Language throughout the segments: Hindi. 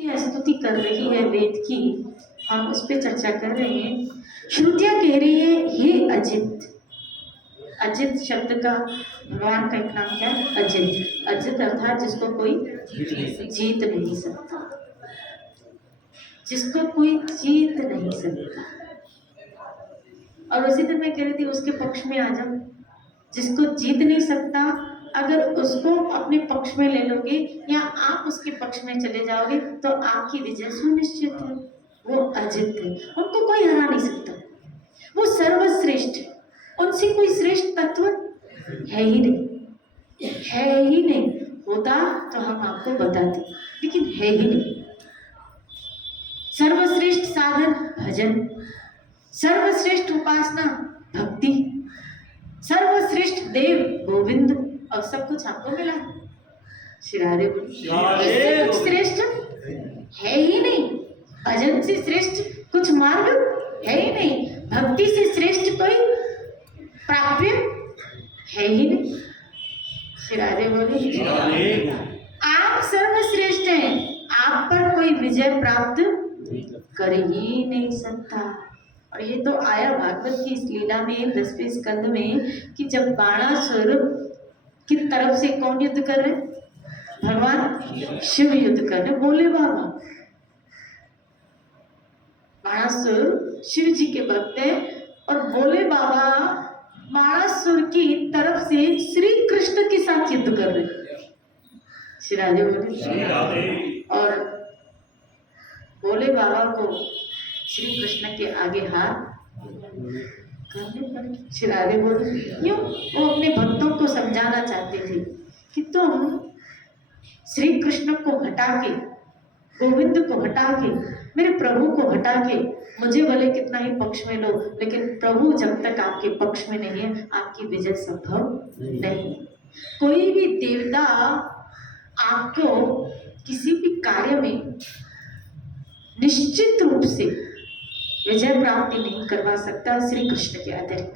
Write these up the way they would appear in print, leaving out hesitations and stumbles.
की स्तुति कर रही है वेद की, हम उस पर चर्चा कर रहे हैं। श्रुतियां कह रही है हे अजित। अजित शब्द का भगवान का एक नाम क्या है? अजित। अजित अर्थात जिसको कोई जीत नहीं सकता, जिसको कोई जीत नहीं सकता। और उसी दिन मैं कह रही थी उसके पक्ष में आ जाओ, जिसको जीत नहीं सकता अगर उसको अपने पक्ष में ले लोगे या आप उसके पक्ष में चले जाओगे तो आपकी विजय सुनिश्चित है। वो अजित है, उनको कोई हरा नहीं सकता, वो सर्वश्रेष्ठ है, उनसे कोई श्रेष्ठ तत्व है ही नहीं, है ही नहीं। होता तो हम आपको बताते, लेकिन है ही नहीं। सर्वश्रेष्ठ साधन भजन, सर्वश्रेष्ठ उपासना भक्ति, सर्वश्रेष्ठ देव गोविंद, और सब कुछ आपको मिला। श्री राधे इससे कुछ श्रेष्ठ है ही नहीं। भजन से श्रेष्ठ कुछ मार्ग है ही नहीं। भक्ति से श्रेष्ठ कोई प्राप्य है ही नहीं। श्री राधे बोले आप सर्वश्रेष्ठ हैं, आप पर कोई विजय प्राप्त कर ही नहीं सकता। और ये तो आया भागवत की इस लीला में 10वें स्कंद में कि जब बाणासुर की तरफ से कौन युद्ध कर रहे? भगवान शिव युद्ध कर रहे, भोले बाबा। बाणासुर शिव जी के भक्त हैं और भोले बाबा बाणासुर की तरफ से श्री कृष्ण के साथ युद्ध कर रहे। श्री राधे बोले। और भोले बाबा को श्री कृष्ण के आगे हाथ करने पड़े। श्री राधे बोले क्यों? वो अपने भक्तों को समझाना चाहते थे कि तुम श्री कृष्ण को हटा के, गोविंद को हटा के, मेरे प्रभु को हटा के मुझे भले कितना ही पक्ष में लो, लेकिन प्रभु जब तक आपके पक्ष में नहीं है आपकी विजय संभव नहीं। कोई भी देवता आपको किसी भी कार्य में निश्चित रूप से विजय प्राप्ति नहीं करवा सकता श्री कृष्ण के अतिरिक्त।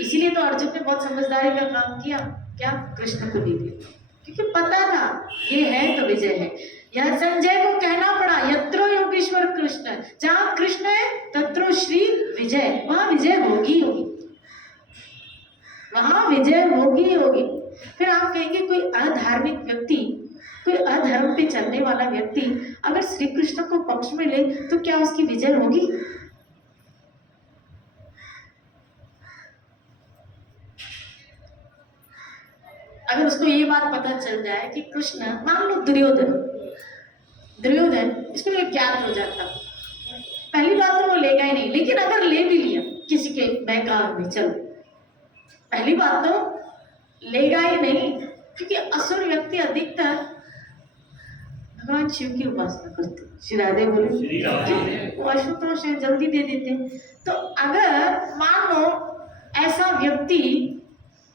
इसीलिए तो अर्जुन ने बहुत समझदारी का काम किया, क्या? कृष्ण को दे दिया, क्योंकि पता था ये है तो विजय है। यह संजय को कहना पड़ा यत्रो योगेश्वर कृष्ण, जहां कृष्ण है तत्रो श्री विजय, वहां विजय होगी होगी, वहां विजय होगी होगी। फिर आप कहेंगे कोई अधार्मिक व्यक्ति, कोई अधर्म पे चलने वाला व्यक्ति अगर श्री कृष्ण को पक्ष में ले तो क्या उसकी विजय होगी? अगर उसको ये बात पता चल जाए कि कृष्ण, मान लो दुर्योधन इसको ज्ञात हो जाता, पहली बात तो वो लेगा ही नहीं, लेकिन अगर ले भी लिया किसी के बैकार में, चलो पहली बात तो लेगा ही नहीं, क्योंकि असुर व्यक्ति अधिकतर भगवान शिव की उपासना करते। श्री राधे बोले वो अशुतोष है, जल्दी दे देते हैं। तो अगर मान लो ऐसा व्यक्ति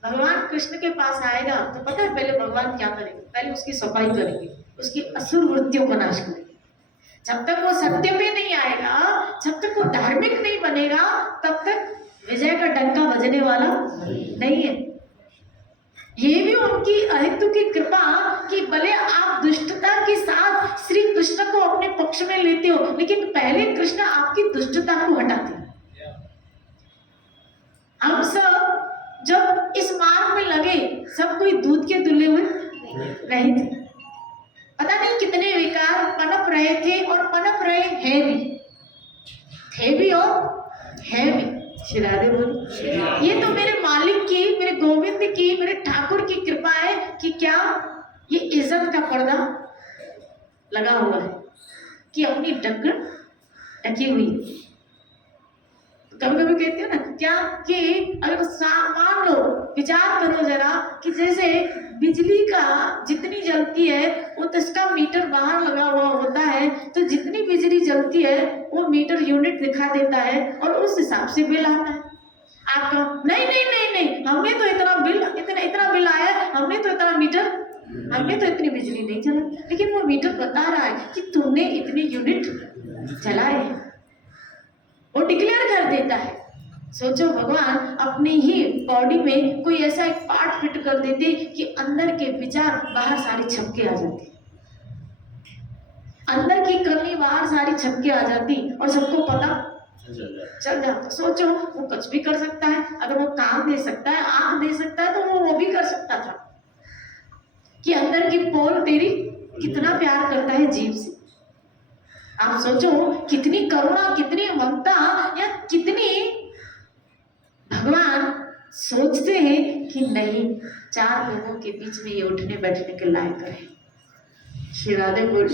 भगवान कृष्ण के पास आएगा तो पता है पहले भगवान क्या करेंगे? पहले उसकी सफाई करेंगे, उसकी असुर वृत्तियों का नाश करेंगे। जब तक वो सत्य पे नहीं आएगा, जब तक वो धार्मिक नहीं बनेगा, तब तक विजय का डंका बजने वाला नहीं है। ये भी उनकी अहितु की कृपा कि भले आप दुष्टता के साथ श्री कृष्ण को अपने पक्ष में लेते हो, लेकिन पहले कृष्ण आपकी दुष्टता को हटाते हैं। हम सब जब इस मार्ग में लगे, सब कोई दूध के दुले हुए नहीं थे। पता नहीं कितने विकार पनप रहे थे और पनप रहे हैं भी, थे भी और है भी। श्री राधे बोले ये तो मेरे मालिक की, मेरे गोविंद की, मेरे ठाकुर की कृपा है कि क्या ये इज्जत का पर्दा लगा हुआ है कि अपनी ढक्कन ढकी हुई है। कभी कभी कहते हो ना क्या कि अगर मान लो, विचार करो जरा कि जैसे बिजली का जितनी जलती है वो तो इसका मीटर बाहर लगा हुआ होता है, तो जितनी बिजली जलती है वो मीटर यूनिट दिखा देता है और उस हिसाब से बिल आता है। आप कहो नहीं नहीं नहीं नहीं, हमने तो इतना बिल आया, हमने तो इतना मीटर, हमने तो इतनी बिजली नहीं चला, लेकिन वो मीटर बता रहा है कि तुमने इतने यूनिट चलाए हैं, वो डिक्लेयर कर देता है। सोचो भगवान अपनी ही बॉडी में कोई ऐसा एक पार्ट फिट कर देते कि अंदर के विचार बाहर सारे छपके आ जाते। अंदर की कमी बाहर सारी छप के आ जाती और सबको पता चल जाता। सोचो, वो कुछ भी कर सकता है। अगर वो काम दे सकता है, आंख दे सकता है, तो वो भी कर सकता था कि अंदर की पोल तेरी कितना प्यार करता है जीव से। आप सोचो कितनी करुणा, कितनी ममता, या कितनी भगवान सोचते हैं कि नहीं, 4 लोगों के बीच में ये उठने बैठने के लायक है। श्री राधे बोल।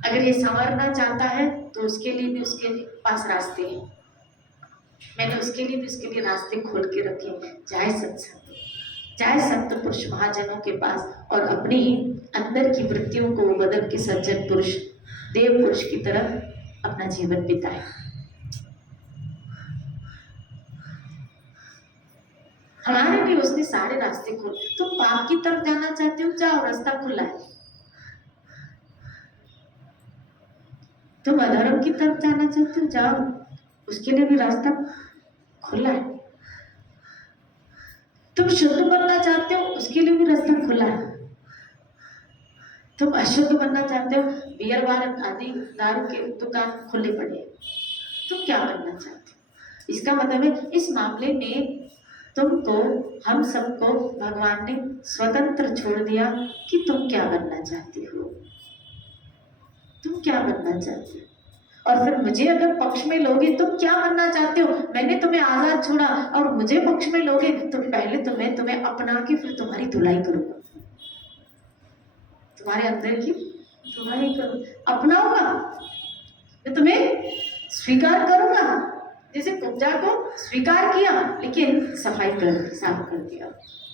अगर ये संवरना चाहता है तो उसके लिए भी उसके पास रास्ते हैं। मैंने उसके लिए भी उसके लिए रास्ते खोल के रखे। जाए सत्संग, जाए संत पुरुष महाजनों के पास और अपनी अंदर की वृत्तियों को बदल के सज्जन पुरुष, देव पुरुष की तरफ अपना जीवन बिताए। हमारे लिए उसने सारे रास्ते खोल। तुम पाप की तरफ जाना चाहते हो, जाओ, रास्ता खुला है। तुम अधर्म की तरफ जाना चाहते हो, जाओ, उसके लिए भी रास्ता खुला है। तुम शुद्ध बनना चाहते हो, उसके लिए भी रास्ता खुला है। तुम अशुद्ध बनना चाहते हो, बियर बार आदि दारू के दुकान खुले पड़े हैं। तुम क्या बनना चाहते हो? इसका मतलब है इस मामले में तुमको, हम सबको भगवान ने स्वतंत्र छोड़ दिया कि तुम क्या बनना चाहते हो, तुम क्या बनना चाहते हो। और फिर मुझे अगर पक्ष में लोगे, तुम क्या बनना चाहते हो, मैंने तुम्हें आजाद छोड़ा और मुझे पक्ष में लोगे तो पहले तुम्हें अपना के फिर तुम्हारी धुलाई करूंगा, तुम्हारे अंदर की धुलाई करूँ, अपनाऊंगा, मैं तुम्हें स्वीकार करूंगा। जैसे कुब्जा को स्वीकार किया लेकिन सफाई कर, साफ कर दिया,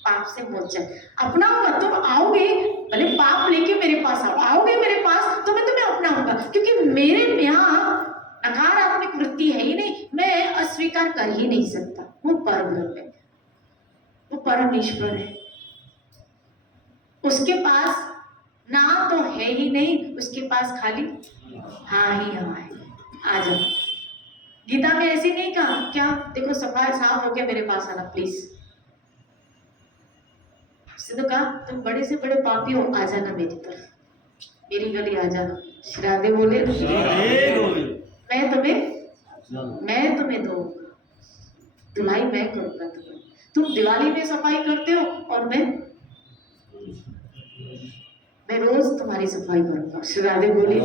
पाप से मोचन अपनाऊंगा। तुम आओगे, भले पाप लेके मेरे पास आओगे मेरे पास, तो मैं तुम्हें अपनाऊंगा, क्योंकि मेरे यहाँ नकारात्मक वृत्ति है ही नहीं, मैं अस्वीकार कर ही नहीं सकता। वो परब्रह्म है, वो परमेश्वर है, उसके पास ना तो है ही नहीं, उसके पास खाली हाँ ही हाँ है। आ जाओ। गीता में ऐसे नहीं कहा क्या, देखो सफाई साफ हो गया, मेरे पास आना प्लीज। उसने तो कहा तुम बड़े से बड़े पापी हो, आ जाना मेरी तरफ, मेरी गली आ जाना। श्राद्धे बोले मैं तुम्हें दूंगा, धुलाई मैं करूंगा तुम्हें। तुम दिवाली में सफाई करते हो और मैं रोज तुम्हारी सफाई करूंगा। श्राद्धे बोले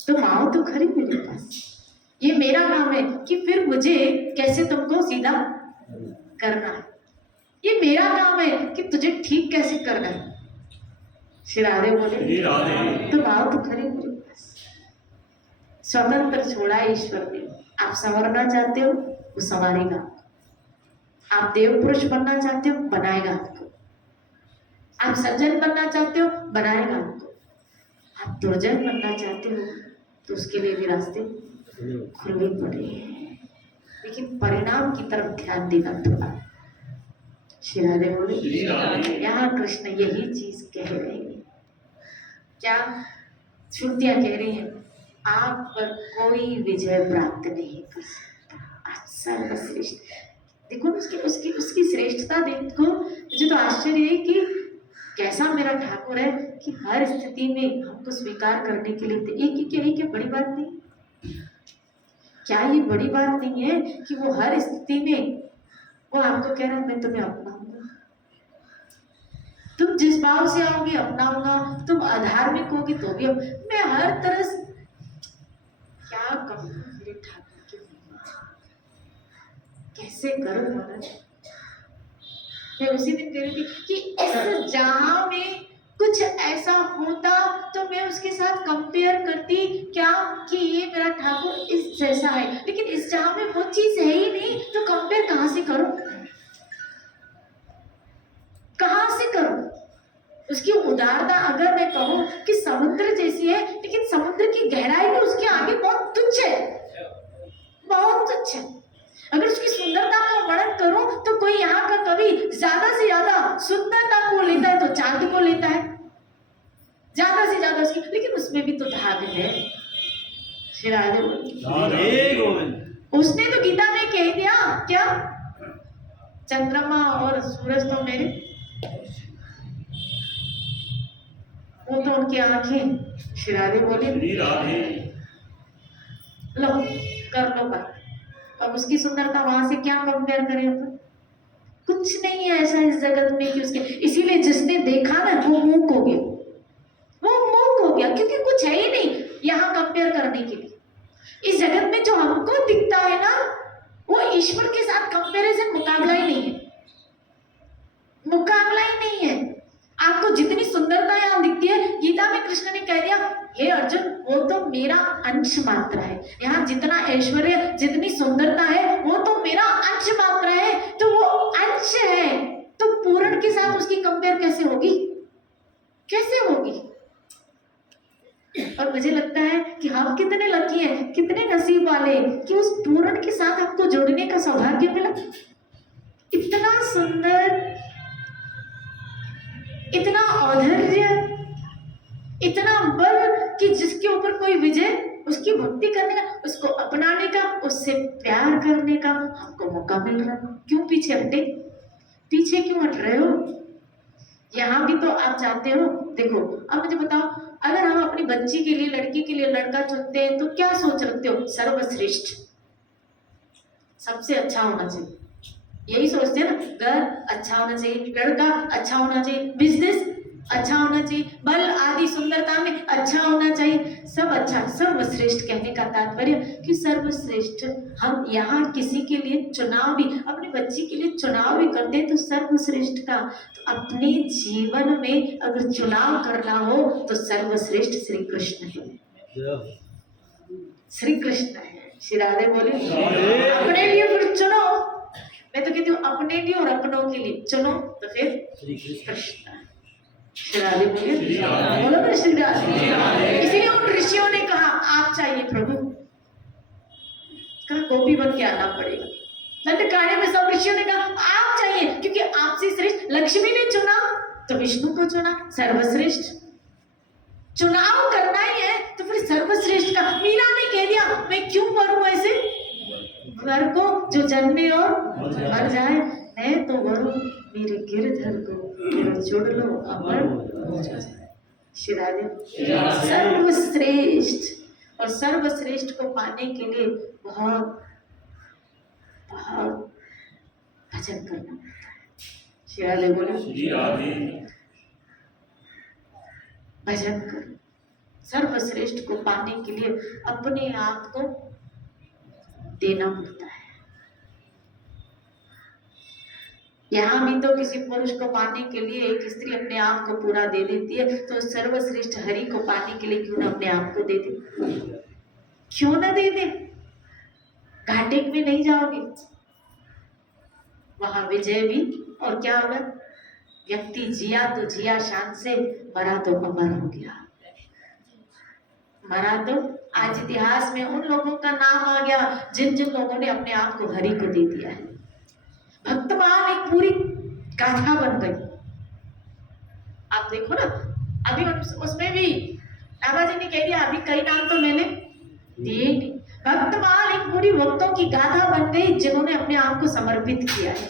तुम आओ तो खरी मेरे पास, ये मेरा काम है कि फिर मुझे कैसे तुमको सीधा करना है, ये मेरा काम है कि तुझे ठीक कैसे करना है। श्री राधे बोले तुम आओ तो खरी मेरे पास। स्वतंत्र छोड़ा है ईश्वर ने। आप संवरना चाहते हो, वो संवारेगा। आप देव पुरुष बनना चाहते हो, बनाएगा आपको। आप सज्जन बनना चाहते हो, बनाएगा आपको। आप दुर्जन बनना चाहते हो तो उसके लिए भी रास्ते खुले पड़े हैं, लेकिन परिणाम की तरफ ध्यान देना थोड़ा। श्री राधे बोले यहाँ कृष्ण यही चीज कह रहे हैं। क्या श्रुतियां कह रही हैं, आप पर कोई विजय प्राप्त नहीं कर सकता, आप सर्वश्रेष्ठ। देखो उसकी श्रेष्ठता देखो। मुझे तो आश्चर्य है कि कैसा मेरा ठाकुर है कि हर स्थिति में हमको स्वीकार करने के लिए एक बड़ी बात नहीं। क्या ये बड़ी बात नहीं है कि वो हर स्थिति में वो आपको कह रहा है मैं तुम्हें अपनाऊंगा। तुम जिस भाव से आओगे अपनाऊंगा, तुम अधार्मिक होगी तो भी मैं हर तरह से। क्या कहूँ मेरे ठाकुर के, कैसे करूँ महाराज। मैं उसी दिन कह रही थी कि इस जहां में कुछ ऐसा होता तो मैं उसके साथ कंपेयर करती क्या कि ये मेरा ठाकुर इस जैसा है, लेकिन इस जहां में वो चीज है ही नहीं तो कंपेयर कहां से करूं, कहां से करूं। उसकी उदारता अगर मैं कहूं कि समुद्र जैसी है, लेकिन समुद्र की गहराई तो उसके आगे बहुत तुच्छ है, बहुत तुच्छ है। अगर उसकी सुंदरता का वर्णन करूं तो कोई यहाँ का कवि ज्यादा से ज्यादा सुंदरता को लेता है तो चांद को लेता है, ज्यादा से ज्यादा उसकी, लेकिन उसमें भी तो धाग है। श्री राधे उसने तो गीता में कह दिया क्या, चंद्रमा और सूरज तो मेरे, वो तो उनकी आंखें। श्री राधे बोले लो कर लो बात। अब उसकी सुंदरता वहां से क्या कंपेयर करें अपन? कुछ नहीं है ऐसा इस जगत में कि उसके, इसीलिए जिसने देखा ना वो मूक हो गया, वो मूक हो गया, क्योंकि कुछ है ही नहीं यहाँ कंपेयर करने के लिए। इस जगत में जो हमको दिखता है ना, वो ईश्वर के साथ कंपैरिजन, मुकाबला ही नहीं है, मुकाबला ही नहीं है। आपको जितनी सुंदरता यहाँ दिखती है, गीता में कृष्ण ने कह दिया, हे अर्जुन वो तो मेरा अंश मात्र है। यहाँ जितना ऐश्वर्य, जितनी सुंदरता है, वो तो मेरा अंश मात्र है। तो वो अंश है, तो पूर्ण के साथ उसकी कंपेयर कैसे होगी? कैसे होगी? और मुझे लगता है कि हम कितने लकी हैं, कितने नसीब वाले कि उस पूर्ण के साथ आपको जोड़ने का सौभाग्य मिला। इतना सुंदर, इतना औधर्य, इतना बल कि जिसके ऊपर कोई विजय, उसकी भक्ति करने का, उसको अपनाने का, उससे प्यार करने का हमको मौका मिल रहा। क्यों पीछे हटे? पीछे क्यों हट रहे हो? यहाँ भी तो आप चाहते हो। देखो अब मुझे बताओ, अगर हम अपनी बच्ची के लिए, लड़की के लिए लड़का चुनते हैं तो क्या सोच रखते हो? सर्वश्रेष्ठ, सबसे अच्छा होना चाहिए, यही सोचते हैं ना। घर अच्छा होना चाहिए, लड़का अच्छा होना चाहिए, बिजनेस अच्छा होना चाहिए, बल आदि सुंदरता में अच्छा होना चाहिए, सब अच्छा। सर्वश्रेष्ठ कहने का तात्पर्य कि सर्वश्रेष्ठ। हम यहाँ किसी के लिए चुनाव भी, अपनी बच्ची के लिए चुनाव भी करते हैं तो सर्वश्रेष्ठ का। तो अपने जीवन में अगर चुनाव करना हो तो सर्वश्रेष्ठ श्री कृष्ण है, श्री कृष्ण है। श्री राधे बोले अपने लिए फिर चुनो। मैं तो कहती हूँ अपने लिए और अपनों के लिए चुनो तो फिर कृष्ण। श्री राधे बोले बोलो ना श्री राधे। इसीलिए उन ऋषियों ने कहा आप चाहिए प्रभु, कहा गोपी बन के आना पड़ेगा। दंडकारण्य में सब ऋषियों ने कहा आप चाहिए, क्योंकि आपसे श्रेष्ठ लक्ष्मी ने चुना तो विष्णु को चुना, सर्वश्रेष्ठ। चुनाव करना ही है तो फिर सर्वश्रेष्ठ का। मीरा ने कह दिया मैं क्यों मरूं ऐसे वर को जो जन्मे और मर जाए, मैं तो वरुण मेरे गिरधर को जोड़ लो अमर हो जाए। श्री राधे। सर्वश्रेष्ठ, और सर्वश्रेष्ठ को पाने के लिए बहुत बहुत भजन करना पड़ता है। श्री राधे बोले भजन करो। सर्वश्रेष्ठ को पाने के लिए अपने आप को देना पड़ता है। यहाँ भी तो किसी पुरुष को पाने के लिए एक स्त्री अपने आप को पूरा दे देती है, तो सर्वश्रेष्ठ हरि को पाने के लिए क्यों ना अपने आप को दे दे? क्यों ना दे दे? घाटे में नहीं जाओगे, वहां विजय भी। और क्या होगा? व्यक्ति जिया तो जिया शान से, मरा तो अमर हो गया। मरा तो आज इतिहास में उन लोगों का नाम आ गया जिन जिन लोगों ने अपने आप को हरि को दे दिया है। भक्तमान एक पूरी गाथा बन गई। आप देखो ना, अभी उसमें भी बाबा जी ने कह दिया अभी कई नाम तो मैंने दिए नहीं। भक्तमान एक पूरी भक्तों की गाथा बन गई जिन्होंने अपने आप को समर्पित किया है।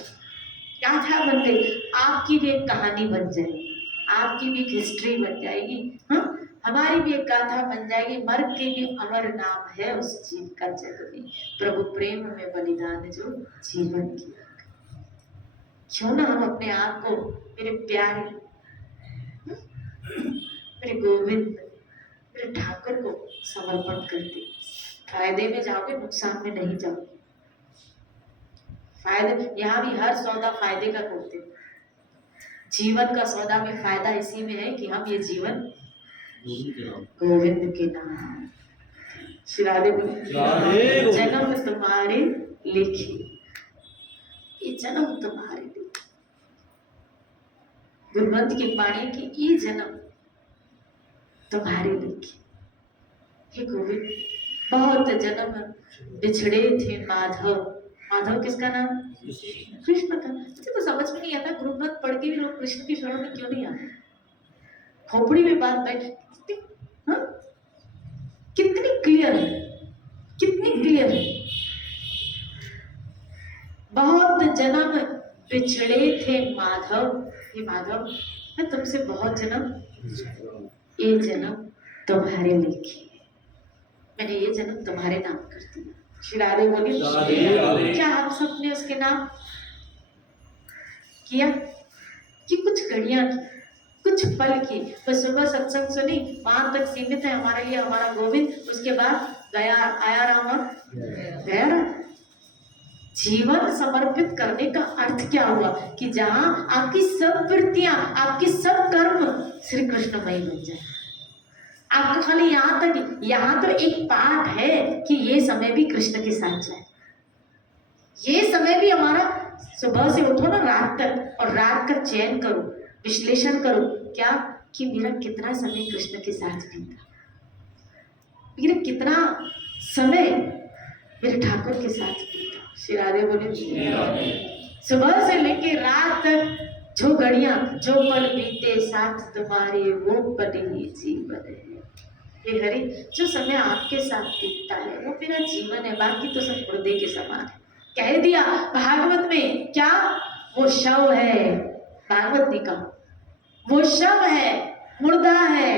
गाथा बन गई, आपकी भी एक कहानी बन जाएगी, आपकी भी एक हिस्ट्री बन जाएगी। हाँ, हमारी भी एक गाथा बन जाएगी। मर के भी अमर नाम है उस जीव का जग में, प्रभु प्रेम में बलिदान जो जीवन किया। क्यों ना हम अपने आप को मेरे प्यारे, मेरे गोविंद, मेरे ठाकुर को समर्पण करते। फायदे में जाओगे, नुकसान में नहीं जाओगे। फायदे, यहाँ भी हर सौदा फायदे का करते हैं। जीवन का सौदा में फायदा इसी में है कि हम ये जीवन गोविंद के नाम। श्री राधे बोले जन्म तुम्हारे लिखे, ये जन्म तुम्हारे लिखे। गुरुमंत्र की वाणी की ये जन्म तुम्हारे लिखे। हे गोविंद, बहुत जन्म बिछड़े थे माधव। माधव किसका नाम? कृष्ण का। मुझे तो समझ में नहीं आता, गुरुमंत्र पढ़ के भी लोग कृष्ण की शरण में क्यों नहीं आते? खोपड़ी में बात बैठ, कितनी क्लियर है, कितनी क्लियर है। बहुत जन्म बिछड़े थे माधव। हे माधव, मैं तुमसे बहुत जन्म, ये जन्म तुम्हारे लिखे, मैंने ये जन्म तुम्हारे नाम कर दिया। श्री राधे बोली, क्या हम सबने उसके नाम किया कि कुछ घड़ियां की, कुछ पल की? बस सुबह सत्संग सुनी, वहां तक सीमित है हमारे लिए हमारा गोविंद, उसके बाद गया आया राम और गया राम। जीवन समर्पित करने का अर्थ क्या हुआ कि जहां आपकी सब वृत्तियां, आपकी सब कर्म श्री कृष्णमय बन जाए। आपको खाली यहाँ तक, यहाँ तो एक पाठ है कि ये समय भी कृष्ण के साथ जाए। ये समय भी हमारा, सुबह से उठो ना रात तक, और रात का चयन करो, विश्लेषण करो क्या कि मेरा कितना समय कृष्ण के साथ बीता, मेरा कितना समय मेरे ठाकुर के साथ बीता। श्री राधे बोले, सुबह से लेके रात तक जो घड़ियां, जो पल बीते साथ तुम्हारे, वो पल ही जीवन है। हे हरि, जो समय आपके साथ बीतता है वो मेरा जीवन है, बाकी तो सब मुर्दे के समान है। कह दिया भागवत में, क्या वो शव है, भागवत ने कहा वो शव है, मुर्दा है,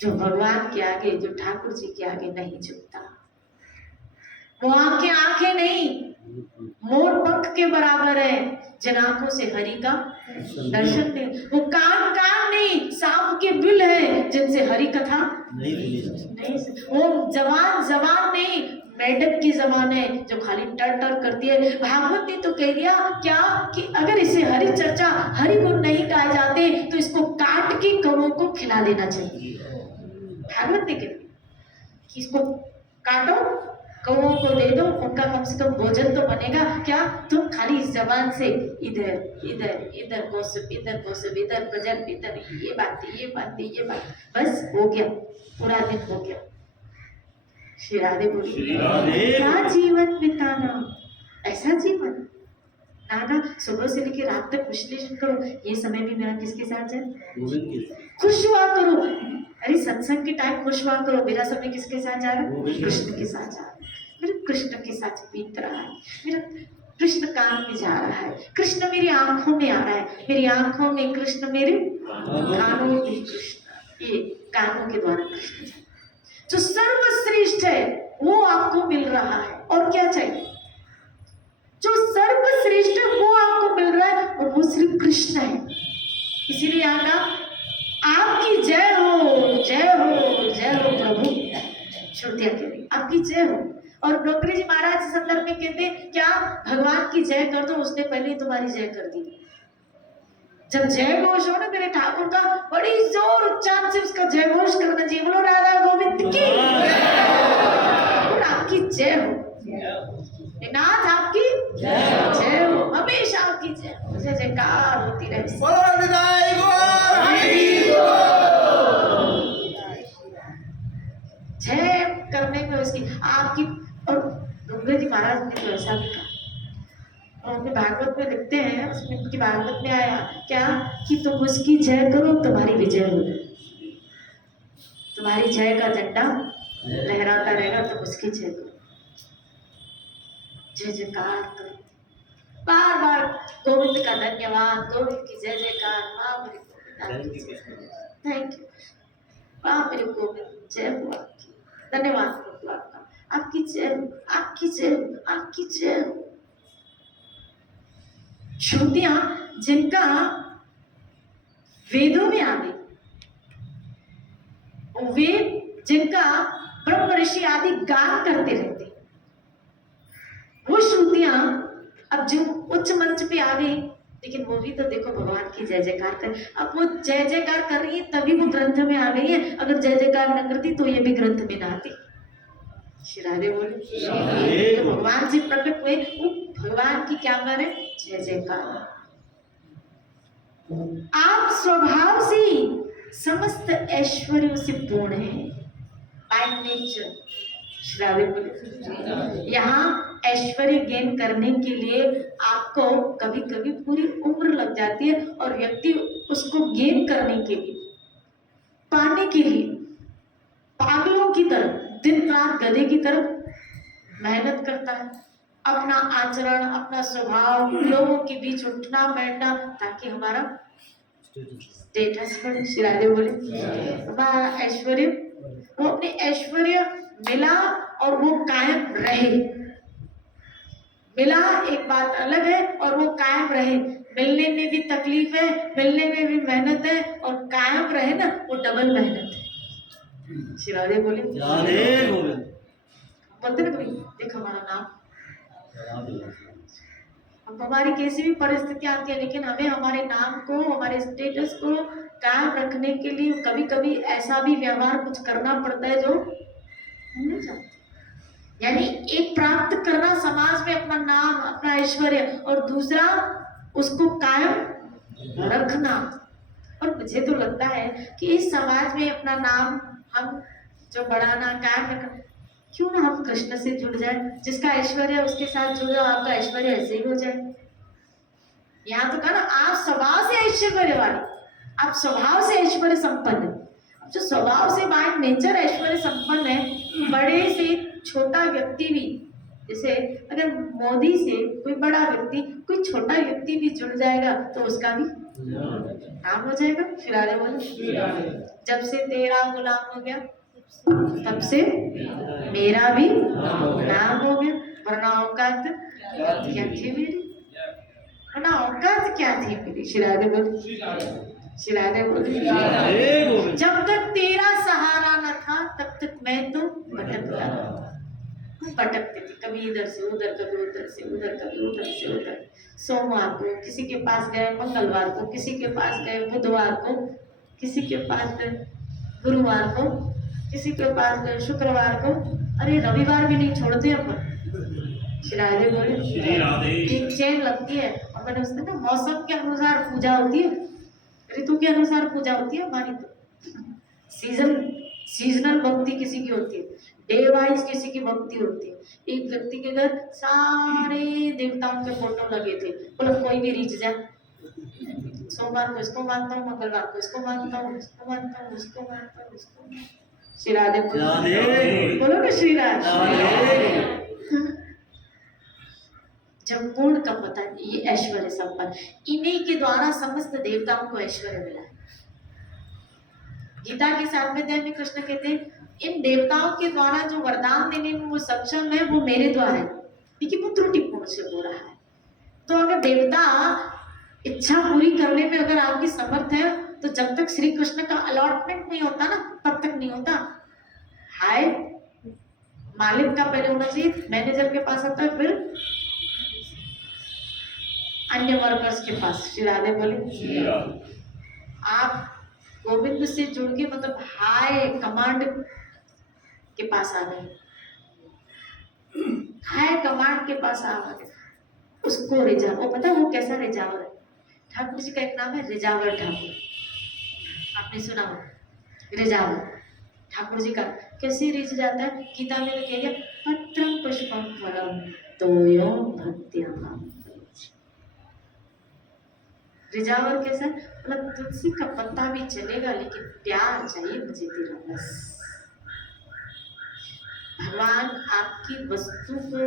जो भगवान के आगे, जो ठाकुर जी के आगे नहीं झुकता। वो आंखें आंखें नहीं, मोर पंख के बराबर है, जिन आंखों से हरि का दर्शन नहीं। वो कान कान नहीं, सांप के बिल है, जिनसे हरि कथा नहीं। वो जवान जवान नहीं, मेढक की जबान है जो खाली टर टर करती है। भागवत ने तो कह दिया क्या कि अगर इसे हरि चर्चा, हरि गुण नहीं गाए जाते तो इसको काट के कौओं को खिला देना चाहिए। भागवत ने कह दिया कि इसको काटो, कौओं को दे दो, उनका कम से कम भोजन तो बनेगा। क्या तुम खाली इस जबान से इधर इधर इधर गोसप, इधर गोसप, इधर भजन, इधर ये बात ये बात ये बात, बस हो गया, पूरा दिन हो गया। श्री राधे बोली, क्या जीवन बिताना, ऐसा जीवन नाना। सुबह से लेकर रात तक विश्लेषण करो, ये समय भी मेरा किसके साथ जाए, खुश हुआ करो। अरे सत्संग के टाइम खुश हुआ करो, मेरा समय किसके साथ जा रहा है, कृष्ण के साथ जा रहा है, मेरे कृष्ण के साथ बीत रहा है, मेरा कृष्ण कान में जा रहा है, कृष्ण मेरी आंखों में आ रहा है, मेरी आंखों में कृष्ण, मेरे कानों में कृष्ण, ये कानों के द्वारा कृष्ण जो सर्वश्रेष्ठ है वो आपको मिल रहा है। और क्या चाहिए, जो सर्वश्रेष्ठ है वो आपको मिल रहा है, और वो श्री कृष्ण है। इसीलिए आका आपकी जय हो, जय हो, जय हो प्रभु। श्रुतियां कह रही आपकी जय हो। और ब्रह्मगिरी जी महाराज इस संदर्भ में कहते क्या भगवान की जय कर दो, उसने पहले ही तुम्हारी जय कर दी। जब जय घोष हो ना मेरे ठाकुर का, बड़ी जोर उच्चारण से उसका जय घोष करना चाहिए। बोलो राधा गोविंद की, आपकी जय हो, नाथ आपकी जय हो, हमेशा आपकी जय हो, जय जयकार होती रहे। जय करने में उसकी आपकी। और ब्रह्मगिरी जी महाराज ने तो ऐसा भी कहा, और अपने भागवत में लिखते हैं, उसमें उनकी भागवत में आया क्या कि तुम उसकी जय करो तुम्हारी विजय हो, तुम्हारी जय का झंडा लहराता रहेगा, तुम उसकी जय करो, जय जयकार करो, बार बार गोविंद का धन्यवाद, गोविंद की जय जयकार, माँ मेरे गोविंद, थैंक यू, माँ मेरे गोविंद, जय हो आपकी, धन्यवाद प्रभु आपका, आपकी जय, आपकी जय, आपकी जय। श्रुतियां जिनका वेदों में आ गई, वेद जिनका ब्रह्म ऋषि आदि गान करते रहते, वो श्रुतियां अब जो उच्च मंच पे आ गई, लेकिन वो भी तो देखो भगवान की जय जयकार कर, अब वो जय जयकार कर रही है तभी वो ग्रंथ में आ गई है, अगर जय जयकार न करती तो ये भी ग्रंथ में ना आती। श्री राधे बोले, तो भगवान जी प्रकट हुए, वो भगवान की क्या माने, जय जयकार। आप स्वभाव से समस्त ऐश्वर्यों से पूर्ण है, बाय नेचर। श्रावे बोले, यहाँ ऐश्वर्य गेन करने के लिए आपको कभी कभी पूरी उम्र लग जाती है, और व्यक्ति उसको गेन करने के लिए, पाने के लिए पागलों की तरह दिन रात गधे की तरह मेहनत करता है, अपना आचरण, अपना स्वभाव, लोगों के बीच उठना बैठना, ताकि हमारा स्टेटस पर श्री राधे बोले ऐश्वर्य, वो अपने ऐश्वर्य मिला और वो कायम रहे। मिला एक बात अलग है और वो कायम रहे। मिलने में भी तकलीफ है, मिलने में भी मेहनत है, और कायम रहे ना वो डबल मेहनत है। श्री राधे बोले बोलते ना कभी देख हमारा नाम, अब हमारी कैसी भी परिस्थितियां आती है लेकिन हमें हमारे नाम को, हमारे स्टेटस को कायम रखने के लिए कभी कभी ऐसा भी व्यवहार कुछ करना पड़ता है जो हम नहीं चाहते। यानी एक प्राप्त करना समाज में अपना नाम, अपना ऐश्वर्य, और दूसरा उसको कायम रखना। और मुझे तो लगता है कि इस समाज में अपना नाम हम जो बढ़ाना, कायम रखना, क्यों ना हम कृष्ण से जुड़ जाए। जिसका ऐश्वर्य है उसके साथ जुड़ जाओ, आपका ऐश्वर्य ऐसे ही हो जाए। यहाँ तो कहा ना आप स्वभाव से ऐश्वर्य वाले, आप स्वभाव से ऐश्वर्य संपन्न है। जो स्वभाव से बाय नेचर ऐश्वर्य संपन्न है, बड़े से छोटा व्यक्ति भी, जैसे अगर मोदी से कोई बड़ा व्यक्ति, कोई छोटा व्यक्ति भी जुड़ जाएगा तो उसका भी नाम हो जाएगा। फिर आगे बोले जब से तेरा गुलाम हो गया तब से मेरा भी नाम हो गया। वरना औकात क्या थी मेरी, वरना औकात क्या थी मेरी। शिरादे बोले, शिरादे बोले जब तक तेरा सहारा न था तब तक मैं तो भटकता, भटकती थी, कभी इधर से उधर, कभी उधर से उधर, कभी उधर से उधर। सोमवार को किसी के पास गए, मंगलवार को किसी के पास गए, बुधवार को किसी के पास गए, गुरुवार को किसी के पास गए, शुक्रवार को, अरे रविवार भी नहीं छोड़ते अपन। श्री राधे बोले एक चेन लगती है। और मैंने उसने ना मौसम के अनुसार पूजा होती है, ऋतु के अनुसार पूजा होती है हमारी। तो सीजनल भक्ति किसी की होती है, डे वाइज किसी की भक्ति होती है। एक व्यक्ति के घर सारे देवताओं के फोटो लगे थे, बोलो कोई भी रीच जाए, सोमवार को इसको मानता हूँ, मंगलवार को इसको मानता हूँ, इसको मानता हूँ, उसको मानता हूँ, इसको। श्री राधे बोलो ना श्री राधे। जब पूर्ण का पता है ये ऐश्वर्य संपन्न, इन्हीं के द्वारा समस्त देवताओं को ऐश्वर्य मिला है। गीता के 7वें अध्याय में कृष्ण कहते हैं इन देवताओं के द्वारा जो वरदान देने में वो सक्षम है वो मेरे द्वारा है, लेकिन वो त्रुटिपूर्ण से हो रहा है। तो अगर देवता इच्छा पूरी करने में अगर आपकी समर्थ है तो जब तक श्री कृष्ण का अलॉटमेंट नहीं होता ना तब तक नहीं होता। हाय मालिक का पहले होना चाहिए, मैनेजर के पास आता है, फिर अन्य वर्कर्स के पास। श्री राधे बोले आप गोविंद से जुड़ के मतलब हाई कमांड के पास आ गए, हाई कमांड के पास आ गए। उसको रिजा, वो पता वो कैसा रिजावर है। ठाकुर जी का एक नाम है रिजावर ठाकुर, आपने सुना हो रिजावर ठाकुर जी का। कैसे रिझ जाता है, गीता में तो कह दिया पत्रम पुष्पम फलम तोयम भक्त्या। रिजावर कैसा, मतलब तुलसी का पत्ता भी चलेगा लेकिन प्यार चाहिए मुझे तेरा बस। भगवान आपकी वस्तु को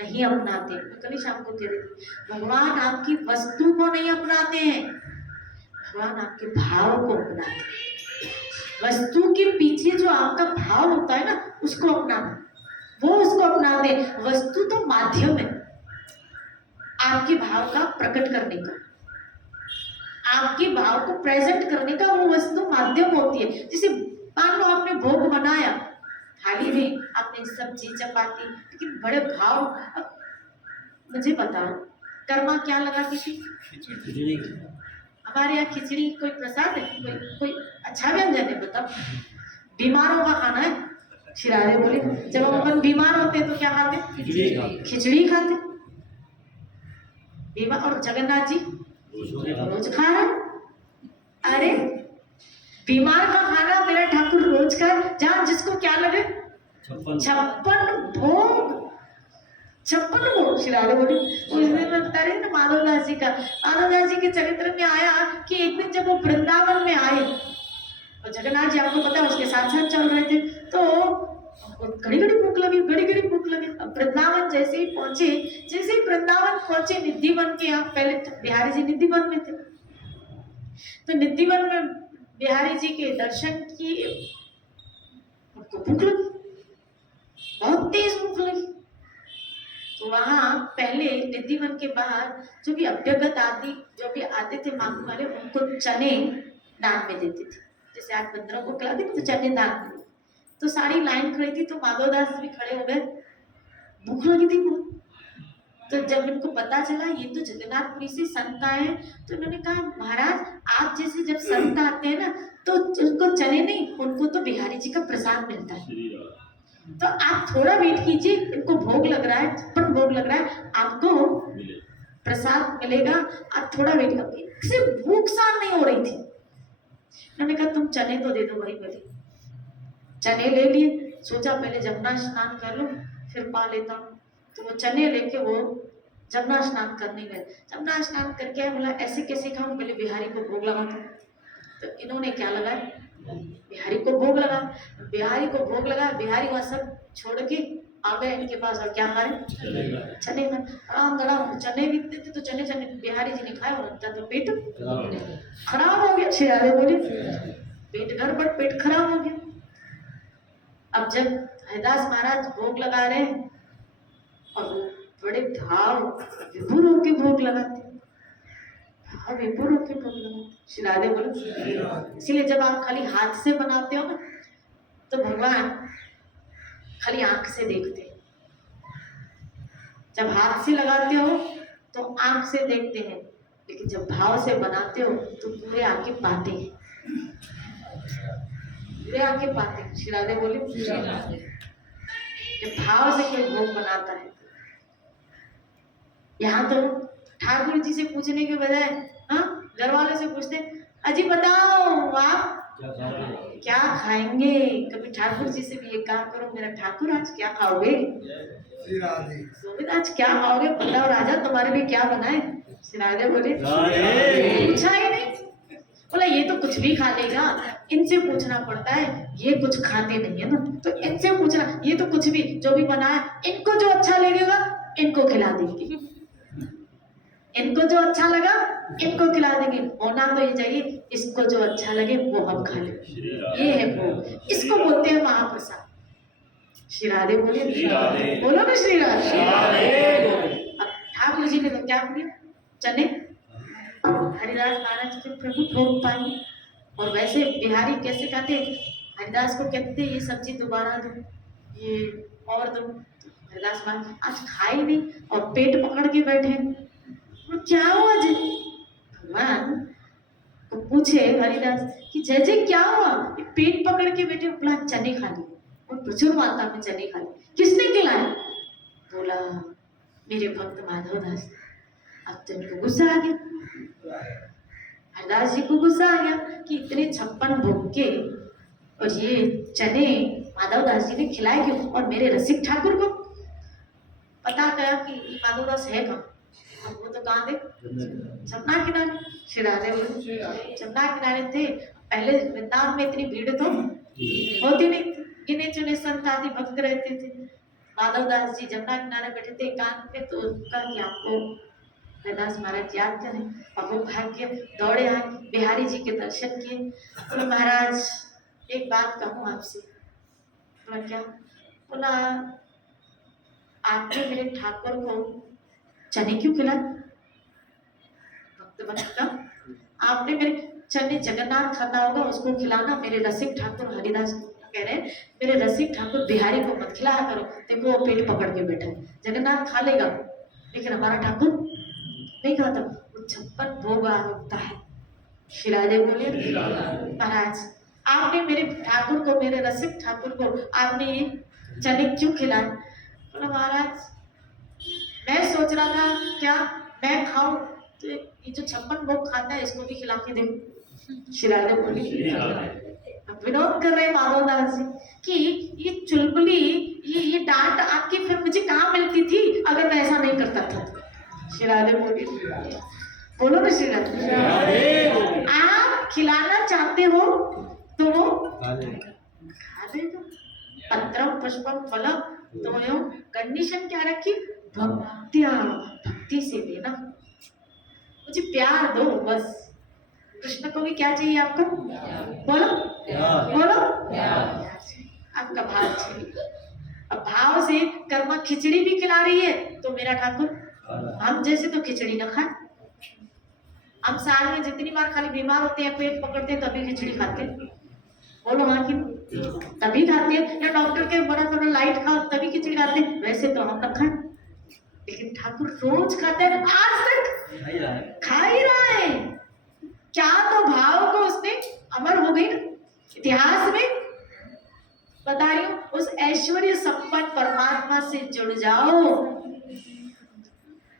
नहीं अपनाते, मैं कल शाम को कह रही थी, भगवान आपकी वस्तु को नहीं अपनाते हैं, भगवान आपके भाव को अपनाते हैं। वस्तु के पीछे जो आपका भाव होता है ना उसको अपनाना, वो उसको अपनाते। वस्तु तो माध्यम है आपके भाव का प्रकट करने का, आपके भाव को प्रेजेंट करने का वो वस्तु माध्यम होती है। जैसे मान लो आपने भोग बनाया, थाली में आपने सब्जी चपाती, लेकिन बड़े भाव। अब मुझे बताओ कर्मा क्या लगाती थी, हमारे यहाँ खिचड़ी कोई प्रसाद है, कोई अच्छा व्यंजन है बताओ। बीमारों का खाना है। श्री राधे बोले जब हम अपन बीमार होते तो क्या खाते, खिचड़ी खाते। बीमार, और जगन्नाथ जी रोज खा रहा है। अरे बीमार का खाना मेरा ठाकुर रोज का, जहाँ जिसको क्या लगे 56 भोग, 56 भोग। श्री राधे बोली उस दिन मैं बता रही थी ना माधवदास जी का, माधवदास जी के चरित्र में आया कि एक दिन जब वो वृंदावन में आए और जगन्नाथ जी आपको पता है उसके साथ साथ चल रहे थे, तो घड़ी घड़ी भूख लगी, घड़ी घड़ी भूख लगी। अब वृंदावन जैसे ही पहुंचे, जैसे ही वृंदावन पहुंचे निधिवन के यहाँ, पहले बिहारी जी निधिवन में थे, तो निधिवन में बिहारी जी के दर्शन किए, उनको भूख लगी, बहुत तेज भूख लगी। तो वहां पहले निधिवन के बाहर जो भी अभ्यागत आदि जो भी आते थे मांगने वाले, उनको चने दान में देते थे। जैसे आप बंदरों को खिलाते तो चने दान में। तो सारी लाइन खड़ी थी, तो माधवदास भी खड़े हो गए, भूख लगी थी बहुत। तो जब इनको पता चला ये तो जगन्नाथपुरी से संत आए हैं, तो इन्होंने कहा महाराज आप जैसे जब संत आते हैं ना, तो उनको चने नहीं, उनको तो बिहारी जी का प्रसाद मिलता है, तो आप थोड़ा वेट कीजिए, इनको भोग लग रहा है, छप्पन भोग लग रहा है, आपको प्रसाद मिलेगा, आप थोड़ा वेट करिए। किसी भूख शांत नहीं हो रही थी। उन्होंने कहा तुम चने तो दे दो भाई बड़ी। चने ले लिए, सोचा पहले जमुना स्नान कर लो फिर पा लेता हूँ। तो वो चने लेके वो जमुना स्नान करने गए। जमुना स्नान करके बोला ऐसे कैसे खाऊं, पहले बिहारी को भोग लगा था। तो इन्होंने क्या लगाया, बिहारी को भोग लगा। बिहारी को भोग लगा, बिहारी वहां सब छोड़ के आ गए इनके पास, और क्या खा रहे, चने खा। राम दड़ाम चने बिकते थे, तो चने चने बिहारी जी ने खाए और उनका तो पेट खराब हो गया। शिरारे बोले पेट गड़बड़, पेट खराब हो गया। अब जब हरिदास महाराज भोग लगा रहे हैं और वो बड़े भाव विभुर होके भोग लगाते, भाव विभुर होके भोग लगाते। श्री राधे बोले इसीलिए जब आप खाली हाथ से बनाते हो ना, तो भगवान खाली आंख से देखते हैं। जब हाथ से लगाते हो तो आंख से देखते हैं, लेकिन जब भाव से बनाते हो तो पूरे आके पाते हैं, पूरे आके पाते हैं। श्री राधे बोले जब भाव से कोई भोग बनाता है। यहाँ तो ठाकुर जी से पूछने के बजाय घर वालों से पूछते अजी बताओ आप क्या खाएंगे। कभी ठाकुर जी से भी ये काम करो, मेरा ठाकुर आज क्या खाओगे, आज क्या खाओगे, बताओ राजा तुम्हारे लिए क्या बनाए। श्री राधे बोले पूछा ही नहीं, बोला ये तो कुछ भी खा लेगा, इनसे पूछना पड़ता है, ये कुछ खाते नहीं है ना, तो इनसे पूछना, ये तो कुछ भी जो भी बनाया इनको जो अच्छा लगेगा इनको खिला देंगे, इनको जो अच्छा लगा इनको खिला देंगे। होना तो ये चाहिए इसको जो अच्छा लगे वो हम खा ले, ये है भोग, इसको बोलते हैं महाप्रसाद। श्री राधे बोले बोलो ना श्री राधे। अब ठाकुर जी ने तो क्या किया, चने हरिदास महाराज के प्रभु भोग पाए। और वैसे बिहारी कैसे खाते, हरिदास को कहते ये सब्जी दोबारा दो, ये और दो। हरिदास महाराज आज खाए नहीं और पेट पकड़ के बैठे, क्या हुआ जी। भगवान को पूछे हरिदास कि जय जय क्या हुआ, पेट पकड़ के बैठे, बोला चने खा ली, और प्रचुर मात्रा में चने खा ली। किसने खिलाया, बोला मेरे भक्त माधवदास। अब तो इनको गुस्सा आ गया, हरिदास जी को गुस्सा आ गया कि इतने 56 भोग के और ये चने माधवदास जी ने खिलाए क्यों, और मेरे रसिक ठाकुर को पता गया कि माधवदास है कहाँ, वो तो कहाँ थे, जमुना किनारे। श्री राधे जमुना किनारे थे। पहले वृंदावन में इतनी भीड़ तो होती नहीं, गिने चुने संत आदि भक्त रहते थे। माधवदास जी जमुना किनारे बैठे थे एकांत पे, तो कहा कि आपको हरिदास महाराज याद करें, और वो भाग्य दौड़े आए, बिहारी जी के दर्शन किए। बोले महाराज एक बात कहूँ आपसे। बोला क्या, बोला आपने मेरे ठाकुर को चने क्यों खिलाए, भक्त बनता आपने मेरे चने, जगन्नाथ खाता होगा उसको खिलाना, मेरे रसिक ठाकुर हरिदास कह रहे हैं मेरे रसिक ठाकुर बिहारी को मत खिलाया करो, देखो वो पेट पकड़ के बैठा है, जगन्नाथ खा लेगा लेकिन हमारा ठाकुर नहीं खाता, वो 56 भोग होता है। श्री राधे बोले महाराज आपने मेरे ठाकुर को, मेरे रसिक ठाकुर को आपने ये चने क्यों खिलाए। बोला महाराज मैं सोच रहा था क्या मैं खाऊं, तो ये जो 56 भोग खाता है इसको भी खिला के दे। श्री राधे बोली विनोद कर रहे माधवदास जी कि ये चुलबुली, ये डांट आपकी फिर मुझे कहाँ मिलती थी अगर मैं ऐसा नहीं करता था। श्री राधे बोली बोलो ना श्री राधे। आप खिलाना चाहते हो तो खा लेगा, पत्रम पुष्पम फलम, तो कंडीशन क्या रखी, भक्तिया, भक्ति से देना, मुझे प्यार दो बस, कृष्ण को भी क्या चाहिए आपको? बोलो बोलो, आपका भाव चाहिए। अब भाव से कर्मा खिचड़ी भी खिला रही है तो मेरा ठाकुर हम जैसे तो खिचड़ी न खाए। हम साल में जितनी बार खाली बीमार होते हैं, पेट पकड़ते हैं, तभी खिचड़ी खाते हैं। बोलो हाँ कि तभी खाते हैं, या डॉक्टर के बड़ा थोड़ा लाइट खाओ तभी खिचड़ी खाते हैं। वैसे तो हम न खाएं, लेकिन ठाकुर रोज खाते हैं, आज तक खा ही रहा है। क्या तो भाव को उसने अमर हो गई ना इतिहास में। बता रही हूँ, उस ऐश्वर्य संपन्न परमात्मा से जुड़ जाओ,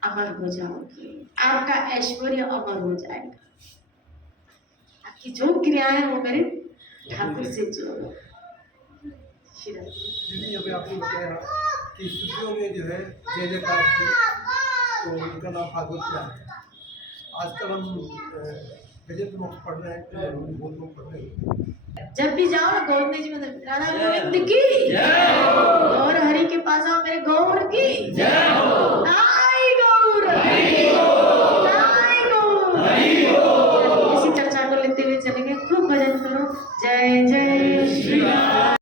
अमर हो जाओगे, आपका ऐश्वर्य अमर हो जाएगा। आपकी जो क्रियाएं वो मेरे ठाकुर से जोड़ो। दीदी अभी आपने बताया कि स्तुतियों में जो है जय जयकार की, तो उनका नाम भागवत क्या है। आजकल हम गजब नोट पढ़ रहे हैं, बहुत लोग पढ़ रहे हैं। जब भी जाओ ना गौर जी में राधा गोविंद की और हरि के पास आओ मेरे गौर की।